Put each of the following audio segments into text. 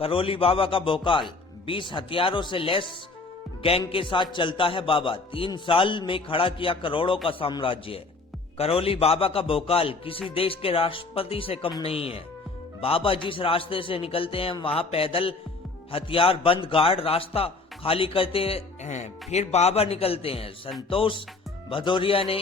करौली बाबा का भोकाल, 20 हथियारों से लैस गैंग के साथ चलता है बाबा, 3 साल में खड़ा किया करोड़ों का साम्राज्य। करौली बाबा का भोकाल किसी देश के राष्ट्रपति से कम नहीं है। बाबा जिस रास्ते से निकलते हैं वहां पैदल हथियार बंद गार्ड रास्ता खाली करते हैं, फिर बाबा निकलते हैं। संतोष भदौरिया ने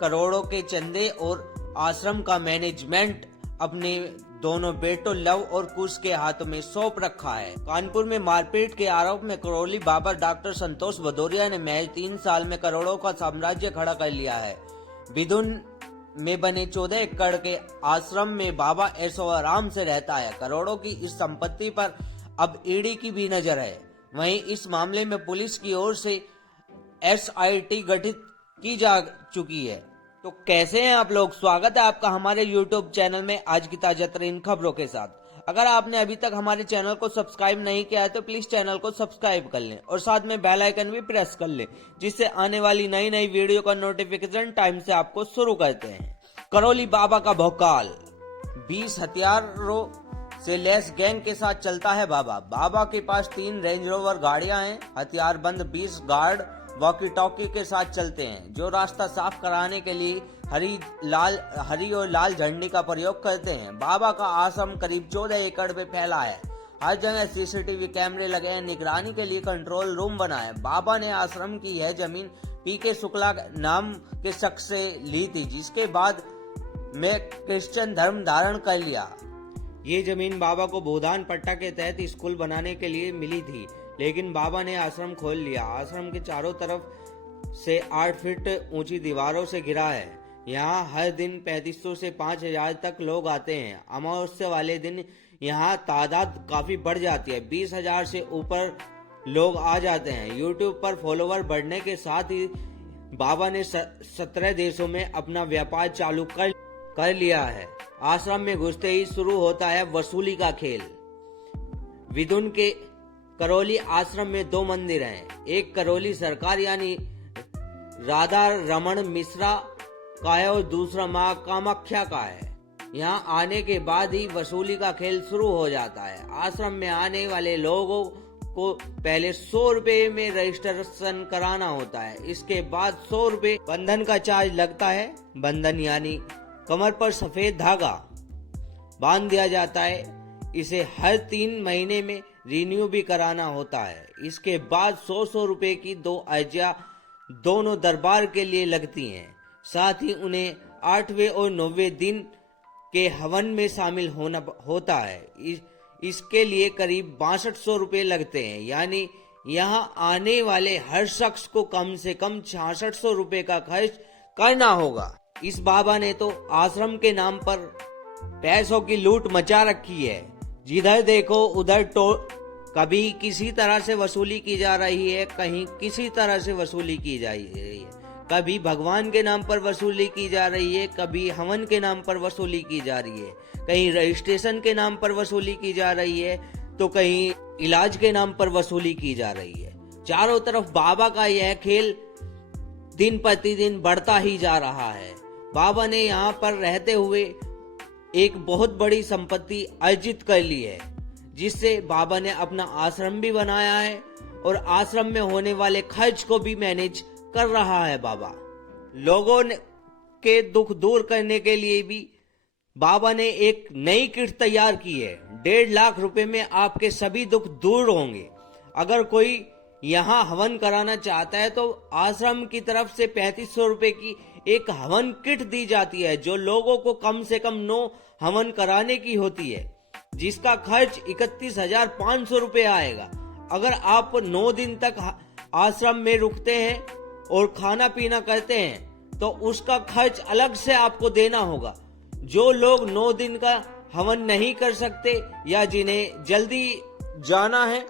करोड़ों के चंदे और आश्रम का मैनेजमेंट अपने दोनों बेटों लव और कुश के हाथों में सौंप रखा है। कानपुर में मारपीट के आरोप में करौली बाबा डॉक्टर संतोष भदौरिया ने महज 3 साल में करोड़ों का साम्राज्य खड़ा कर लिया है। बिदुन में बने 14 एकड़ के आश्रम में बाबा ऐशो आराम से रहता है। करोड़ों की इस संपत्ति पर अब ईडी की भी नजर है। वहीं इस मामले में पुलिस की ओर से SIT गठित की जा चुकी है। तो कैसे हैं आप लोग? स्वागत है आपका हमारे YouTube चैनल में आज की ताजा तरीन खबरों के साथ। अगर आपने अभी तक हमारे चैनल को सब्सक्राइब नहीं किया है तो प्लीज चैनल को सब्सक्राइब कर लें और साथ में बेल आइकन भी प्रेस कर लें, जिससे आने वाली नई नई वीडियो का नोटिफिकेशन टाइम से आपको शुरू करते हैं। करौली बाबा का भोकाल, 20 हथियारों से लैस गैंग के साथ चलता है बाबा। बाबा के पास 3 रेंज रोवर गाड़ियां हैं। हथियारबंद 20 गार्ड वॉकी टॉकी के साथ चलते हैं, जो रास्ता साफ कराने के लिए हरी और लाल झंडी का प्रयोग करते हैं। बाबा का आश्रम करीब 14 एकड़ में फैला है। हर जगह CCTV कैमरे लगे हैं। निगरानी के लिए कंट्रोल रूम बना है। बाबा ने आश्रम की यह जमीन PK शुक्ला नाम के शख्स से ली थी, जिसके बाद में क्रिश्चियन धर्म धारण कर लिया। ये जमीन बाबा को भूदान पट्टा के तहत स्कूल बनाने के लिए मिली थी, लेकिन बाबा ने आश्रम खोल लिया। आश्रम के चारों तरफ से 8 फीट ऊंची दीवारों से घिरा है। यहाँ हर दिन 3500 से 5000 तक लोग आते हैं। अमावस्या वाले दिन यहाँ तादाद काफी बढ़ जाती है। 20,000 से ऊपर लोग आ जाते हैं। YouTube पर फॉलोवर बढ़ने के साथ ही बाबा ने 17 देशों में अपना व्यापार चालू कर लिया है। आश्रम में घुसते ही शुरू होता है वसूली का खेल। विदुन के करौली आश्रम में 2 मंदिर हैं। एक करौली सरकार यानी राधा रमन मिश्रा का है और दूसरा मां कामाख्या का है। यहाँ आने के बाद ही वसूली का खेल शुरू हो जाता है। आश्रम में आने वाले लोगों को पहले 100 रुपए में रजिस्ट्रेशन कराना होता है। इसके बाद 100 रुपए बंधन का चार्ज लगता है। बंधन यानी कमर पर सफेद धागा बांध दिया जाता है। इसे हर 3 महीने में रिन्यू भी कराना होता है। इसके बाद 100 रुपए की 2 अर्जियां दोनों दरबार के लिए लगती हैं। साथ ही उन्हें 8वें और 9वें दिन के हवन में शामिल होता है। इसके लिए करीब 6200 रुपए लगते हैं। यानी यहाँ आने वाले हर शख्स को कम से कम 6600 रुपए का खर्च करना होगा। इस बाबा ने तो आश्रम के नाम पर पैसों की लूट मचा रखी है। जिधर देखो उधर कभी किसी तरह से वसूली की जा रही है, कहीं किसी तरह से वसूली की जा रही है। कभी भगवान के नाम पर वसूली की जा रही है, कभी हवन के नाम पर वसूली की जा रही है, कहीं रजिस्ट्रेशन के नाम पर वसूली की जा रही है, तो कहीं इलाज के नाम पर वसूली की जा रही है। चारों तरफ बाबा का यह खेल दिन प्रतिदिन बढ़ता ही जा रहा है। बाबा ने यहाँ पर रहते हुए एक बहुत बड़ी संपत्ति अर्जित कर ली है, जिससे बाबा ने अपना आश्रम भी बनाया है और आश्रम में होने वाले खर्च को भी मैनेज कर रहा है। बाबा लोगों के दुख दूर करने के लिए भी बाबा ने एक नई किट तैयार की है। 1.5 लाख रुपए में आपके सभी दुख दूर होंगे। अगर कोई यहाँ हवन कराना चाहता है तो आश्रम की तरफ से 3500 रुपए की एक हवन किट दी जाती है, जो लोगों को कम से कम 9 हवन कराने की होती है, जिसका खर्च 31,500 रुपए आएगा। अगर आप 9 दिन तक आश्रम में रुकते हैं और खाना पीना करते हैं तो उसका खर्च अलग से आपको देना होगा। जो लोग 9 दिन का हवन नहीं कर सकते या जिन्हें जल्दी जाना है,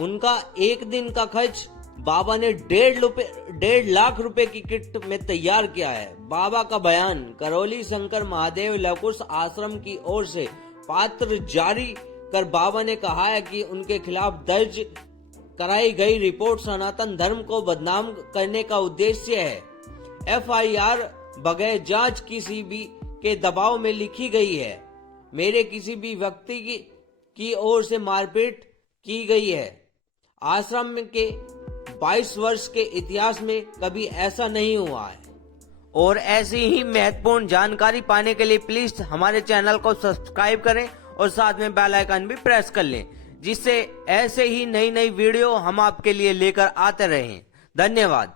उनका 1 दिन का खर्च बाबा ने 1.5 लाख रुपए की किट में तैयार किया है। बाबा का बयान। करौली शंकर महादेव लवकुश आश्रम की ओर से पत्र जारी कर बाबा ने कहा है कि उनके खिलाफ दर्ज कराई गई रिपोर्ट सनातन धर्म को बदनाम करने का उद्देश्य है। FIR बगैर जांच किसी भी के दबाव में लिखी गई है। मेरे किसी भी व्यक्ति की ओर से मारपीट की गई है। आश्रम के 22 वर्ष के इतिहास में कभी ऐसा नहीं हुआ है। और ऐसी ही महत्वपूर्ण जानकारी पाने के लिए प्लीज हमारे चैनल को सब्सक्राइब करें और साथ में बेल आइकन भी प्रेस कर लें, जिससे ऐसे ही नई नई वीडियो हम आपके लिए लेकर आते रहें। धन्यवाद।